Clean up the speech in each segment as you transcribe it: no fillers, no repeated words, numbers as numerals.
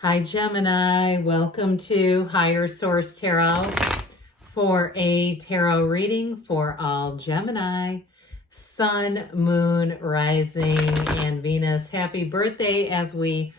Hi, Gemini. Welcome to Higher Source Tarot for a tarot reading for all Gemini, Sun, Moon, Rising, and Venus. Happy birthday as we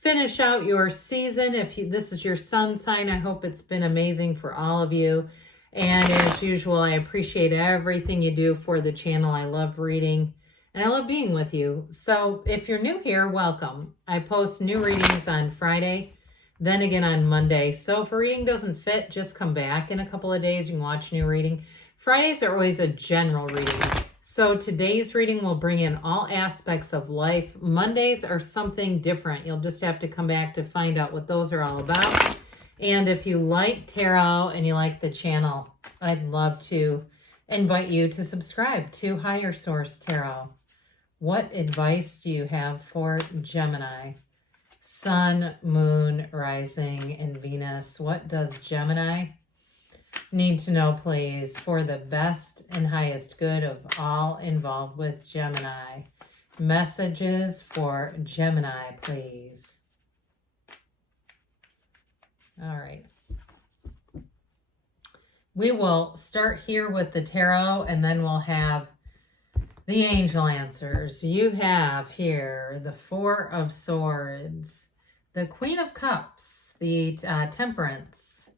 finish out your season. If this is your sun sign, I hope it's been amazing for all of you. And as usual, I appreciate everything you do for the channel. I love reading. And I love being with you. So if you're new here, welcome. I post new readings on Friday, then again on Monday. So if a reading doesn't fit, just come back in a couple of days. You can watch a new reading. Fridays are always a general reading. So today's reading will bring in all aspects of life. Mondays are something different. You'll just have to come back to find out what those are all about. And if you like tarot and you like the channel, I'd love to invite you to subscribe to Higher Source Tarot. What advice do you have for Gemini? Sun, Moon, Rising, and Venus. What does Gemini need to know, please, for the best and highest good of all involved with Gemini? Messages for Gemini, please. All right. We will start here with the tarot, and then we'll have the angel answers. You have here the Four of Swords, the Queen of Cups, the Temperance,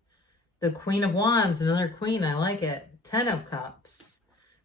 the Queen of Wands, another queen, I like it, 10 of Cups,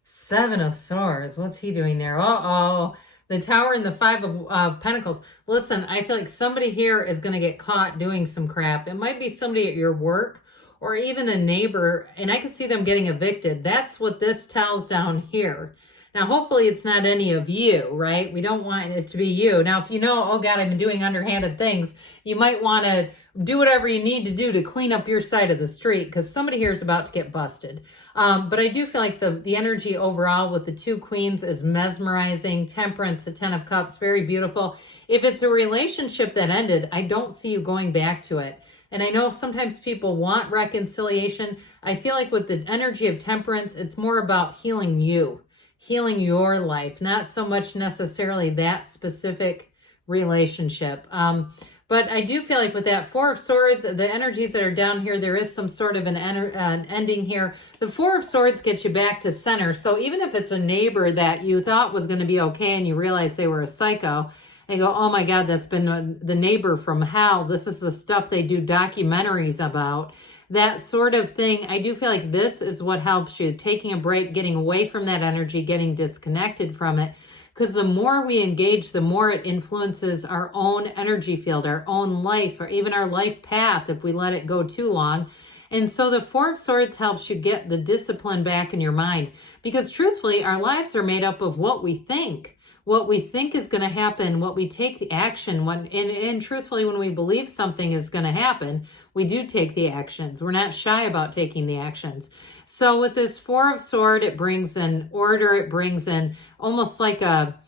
7 of Swords. What's he doing there? Uh-oh, the Tower and the 5 of Pentacles. Listen, I feel like somebody here is going to get caught doing some crap. It might be somebody at your work or even a neighbor, and I could see them getting evicted. That's what this tells down here. Now, hopefully it's not any of you, right? We don't want it to be you. Now, if you know, oh God, I've been doing underhanded things, you might want to do whatever you need to do to clean up your side of the street because somebody here is about to get busted. But I do feel like the energy overall with the two queens is mesmerizing. Temperance, the 10 of Cups, very beautiful. If it's a relationship that ended, I don't see you going back to it. And I know sometimes people want reconciliation. I feel like with the energy of Temperance, it's more about healing you. Healing your life, not so much necessarily that specific relationship. But I do feel like with that Four of Swords, the energies that are down here, there is some sort of an ending here. The Four of Swords gets you back to center. So even if it's a neighbor that you thought was going to be okay and you realize they were a psycho, and you go, oh my God, that's been the neighbor from hell. This is the stuff they do documentaries about. That sort of thing, I do feel like this is what helps you, taking a break, getting away from that energy, getting disconnected from it. Because the more we engage, the more it influences our own energy field, our own life, or even our life path if we let it go too long. And so the Four of Swords helps you get the discipline back in your mind. Because truthfully, our lives are made up of what we think. What we think is going to happen, what we take the action, and truthfully, when we believe something is going to happen, we do take the actions. We're not shy about taking the actions. So with this Four of Swords, it brings in order, it brings in almost like a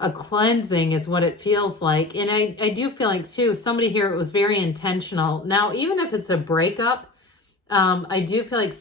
cleansing is what it feels like. And I do feel like too, somebody here, it was very intentional. Now, even if it's a breakup, I do feel like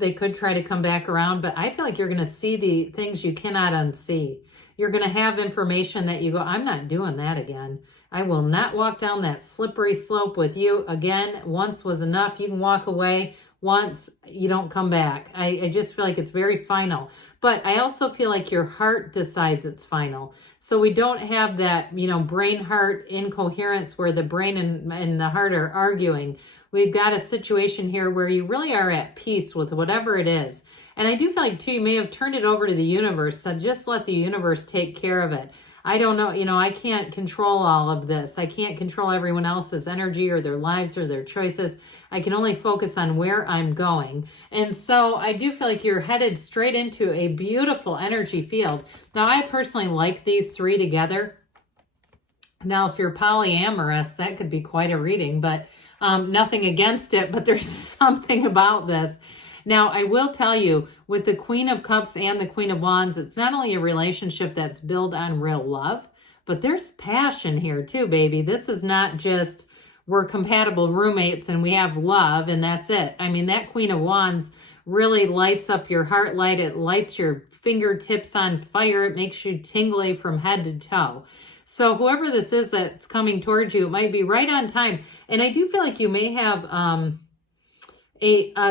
they could try to come back around, but I feel like you're going to see the things you cannot unsee. You're going to have information that you go, I'm not doing that again. I will not walk down that slippery slope with you again. Once was enough. You can walk away once, you don't come back. I just feel like it's very final. But I also feel like your heart decides it's final. So we don't have that, brain-heart incoherence where the brain and the heart are arguing. We've got a situation here where you really are at peace with whatever it is. And I do feel like, too, you may have turned it over to the universe, so just let the universe take care of it. I don't know, I can't control all of this. I can't control everyone else's energy or their lives or their choices. I can only focus on where I'm going. And so I do feel like you're headed straight into a beautiful energy field. Now, I personally like these three together. Now, if you're polyamorous, that could be quite a reading, but nothing against it, but there's something about this. Now, I will tell you, with the Queen of Cups and the Queen of Wands, it's not only a relationship that's built on real love, but there's passion here too, baby. This is not just we're compatible roommates and we have love and that's it. I mean, that Queen of Wands really lights up your heart light. It lights your fingertips on fire. It makes you tingly from head to toe. So whoever this is that's coming towards you, it might be right on time. And I do feel like you may have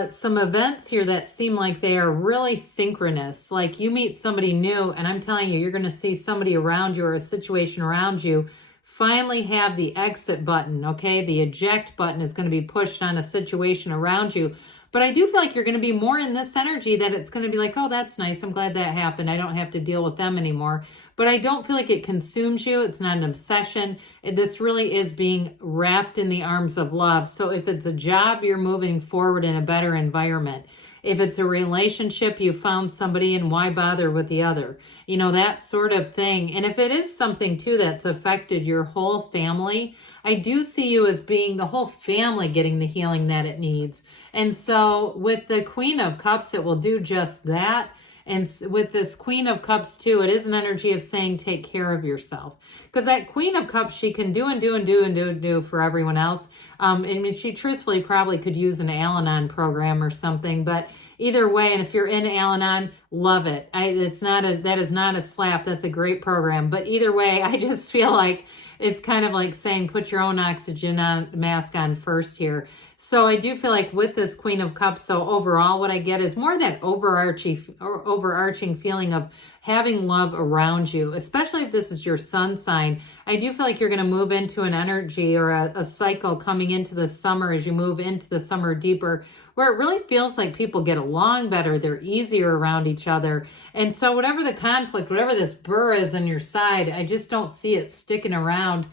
some events here that seem like they are really synchronous. Like you meet somebody new, and I'm telling you, you're going to see somebody around you or a situation around you finally have the exit button, okay? The eject button is going to be pushed on a situation around you. But I do feel like you're going to be more in this energy that it's going to be like, oh, that's nice. I'm glad that happened. I don't have to deal with them anymore. But I don't feel like it consumes you. It's not an obsession. This really is being wrapped in the arms of love. So if it's a job, you're moving forward in a better environment. If it's a relationship, you found somebody, and why bother with the other? You know, that sort of thing. And if it is something too that's affected your whole family, I do see you as being the whole family getting the healing that it needs. And so with the Queen of Cups, it will do just that. And with this Queen of Cups too, it is an energy of saying, take care of yourself. Because that Queen of Cups, she can do and do and do and do and do for everyone else. I mean, she truthfully probably could use an Al-Anon program or something. But either way, and if you're in Al-Anon, love it. That is not a slap. That's a great program. But either way, I just feel like it's kind of like saying put your own oxygen mask on first here. So I do feel like with this Queen of Cups, so overall what I get is more that overarching feeling of having love around you, especially if this is your sun sign. I do feel like you're going to move into an energy or a cycle coming into the summer as you move into the summer deeper, where it really feels like people get along better. They're easier around each other. And so whatever the conflict, whatever this burr is on your side, I just don't see it sticking around.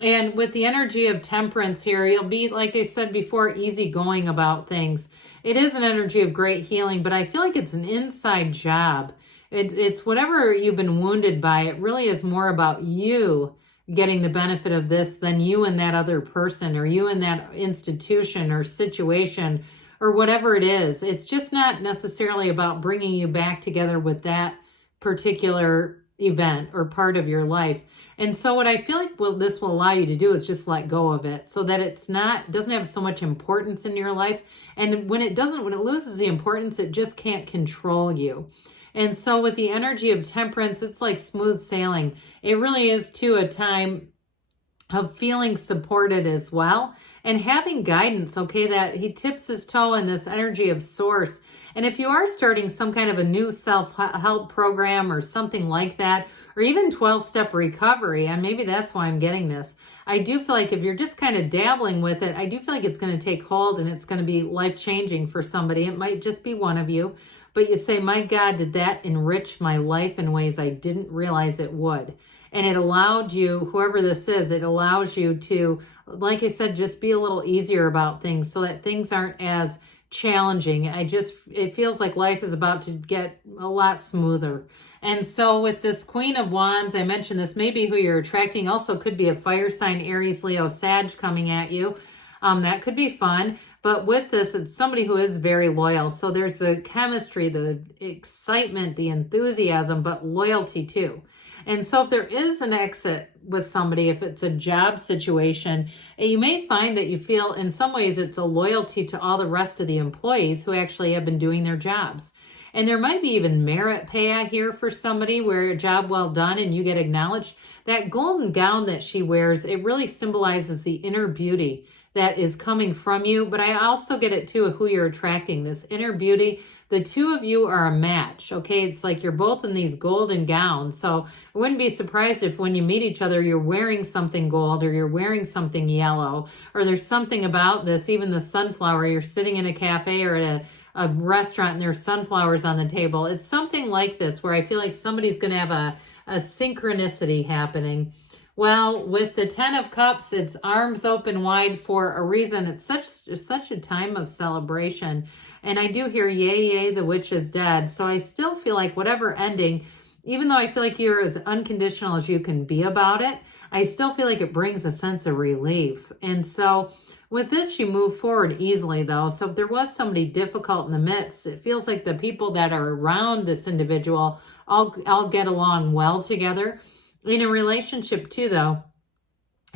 And with the energy of temperance here, you'll be, like I said before, easygoing about things. It is an energy of great healing, but I feel like it's an inside job. It's whatever you've been wounded by. It really is more about you getting the benefit of this than you and that other person or you and that institution or situation or whatever it is. It's just not necessarily about bringing you back together with that particular event or part of your life. And so what I feel like this will allow you to do is just let go of it so that doesn't have so much importance in your life. And when it loses the importance, it just can't control you. And so with the energy of temperance, it's like smooth sailing. It really is too a time of feeling supported as well and having guidance, okay, that he tips his toe in this energy of source. And if you are starting some kind of a new self-help program or something like that, or even 12-step recovery, and maybe that's why I'm getting this, I do feel like if you're just kind of dabbling with it, I do feel like it's going to take hold and it's going to be life-changing for somebody. It might just be one of you, but you say, my God, did that enrich my life in ways I didn't realize it would. And it allowed you, whoever this is, it allows you to, like I said, just be a little easier about things so that things aren't as challenging. It feels like life is about to get a lot smoother. And so with this Queen of Wands, I mentioned this may be who you're attracting. Also could be a fire sign, Aries, Leo, Sag coming at you. That could be fun. But with this, it's somebody who is very loyal. So there's the chemistry, the excitement, the enthusiasm, but loyalty too. And so if there is an exit with somebody, if it's a job situation, you may find that you feel in some ways it's a loyalty to all the rest of the employees who actually have been doing their jobs. And there might be even merit pay here for somebody where a job well done and you get acknowledged. That golden gown that she wears, it really symbolizes the inner beauty that is coming from you. But I also get it too, who you're attracting, this inner beauty. The two of you are a match, okay? It's like you're both in these golden gowns. So I wouldn't be surprised if when you meet each other, you're wearing something gold or you're wearing something yellow, or there's something about this, even the sunflower, you're sitting in a cafe or at a restaurant and there's sunflowers on the table. It's something like this where I feel like somebody's going to have a synchronicity happening. Well, with the Ten of Cups, it's arms open wide for a reason. It's such a time of celebration. And I do hear, yay, yay, the witch is dead. So I still feel like whatever ending, even though I feel like you're as unconditional as you can be about it, I still feel like it brings a sense of relief. And so with this, you move forward easily, though. So if there was somebody difficult in the midst, it feels like the people that are around this individual all get along well together. In a relationship too, though,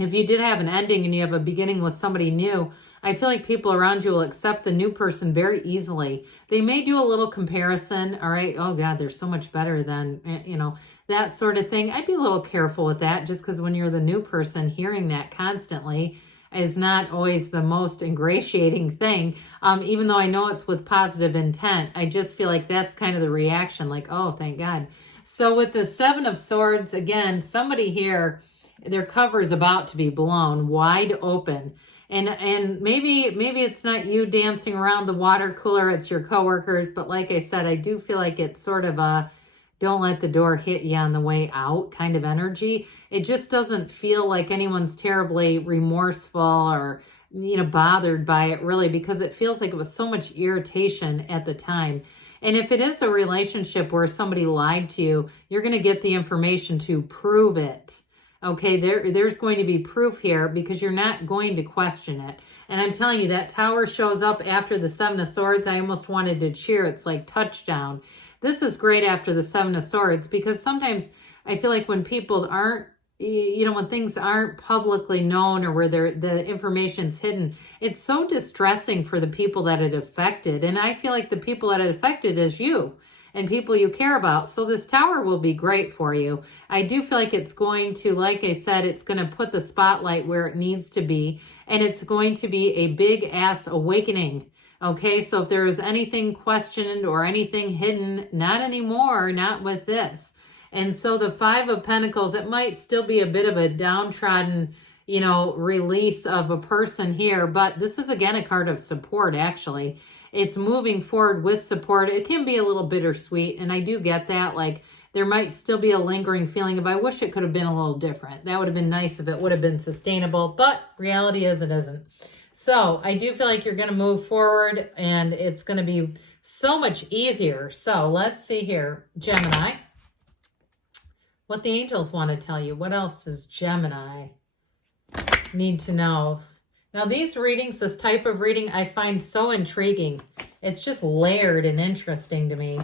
if you did have an ending and you have a beginning with somebody new, I feel like people around you will accept the new person very easily. They may do a little comparison, all right? Oh God, they're so much better than, you know, that sort of thing. I'd be a little careful with that, just because when you're the new person, hearing that constantly is not always the most ingratiating thing. Even though I know it's with positive intent, I just feel like that's kind of the reaction, like, oh, thank God. So with the Seven of Swords, again, somebody here, their cover is about to be blown wide open. And maybe it's not you dancing around the water cooler, it's your coworkers. But like I said, I do feel like it's sort of a don't let the door hit you on the way out kind of energy. It just doesn't feel like anyone's terribly remorseful or, you know, bothered by it really, because it feels like it was so much irritation at the time. And if it is a relationship where somebody lied to you, you're going to get the information to prove it. Okay, there's going to be proof here because you're not going to question it. And I'm telling you, that Tower shows up after the Seven of Swords. I almost wanted to cheer. It's like touchdown. This is great after the Seven of Swords, because sometimes I feel like when people aren't, you know, when things aren't publicly known or where the information's hidden, it's so distressing for the people that it affected. And I feel like the people that it affected is you and people you care about. So this Tower will be great for you. I do feel like it's going to, like I said, it's going to put the spotlight where it needs to be, and it's going to be a big ass awakening. Okay, so if there is anything questioned or anything hidden, not anymore, not with this. And so the Five of Pentacles, it might still be a bit of a downtrodden, you know, release of a person here, but this is again a card of support, actually. It's moving forward with support. It can be a little bittersweet, and I do get that. Like, there might still be a lingering feeling of, I wish it could have been a little different. That would have been nice if it would have been sustainable, but reality is it isn't. So I do feel like you're going to move forward, and it's going to be so much easier. So let's see here, Gemini, what the angels want to tell you. What else does Gemini need to know? Now these readings, this type of reading, I find so intriguing. It's just layered and interesting to me.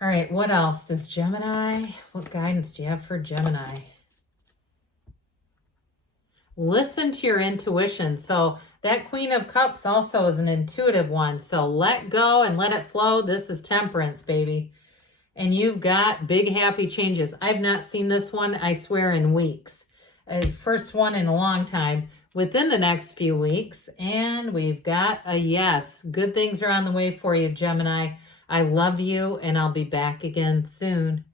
All right, what else does Gemini, what guidance do you have for Gemini? Listen to your intuition. So that Queen of Cups also is an intuitive one. So let go and let it flow. This is Temperance, baby. And you've got big happy changes. I've not seen this one, I swear, in weeks. First one in a long time, within the next few weeks. And we've got a yes. Good things are on the way for you, Gemini. I love you, and I'll be back again soon.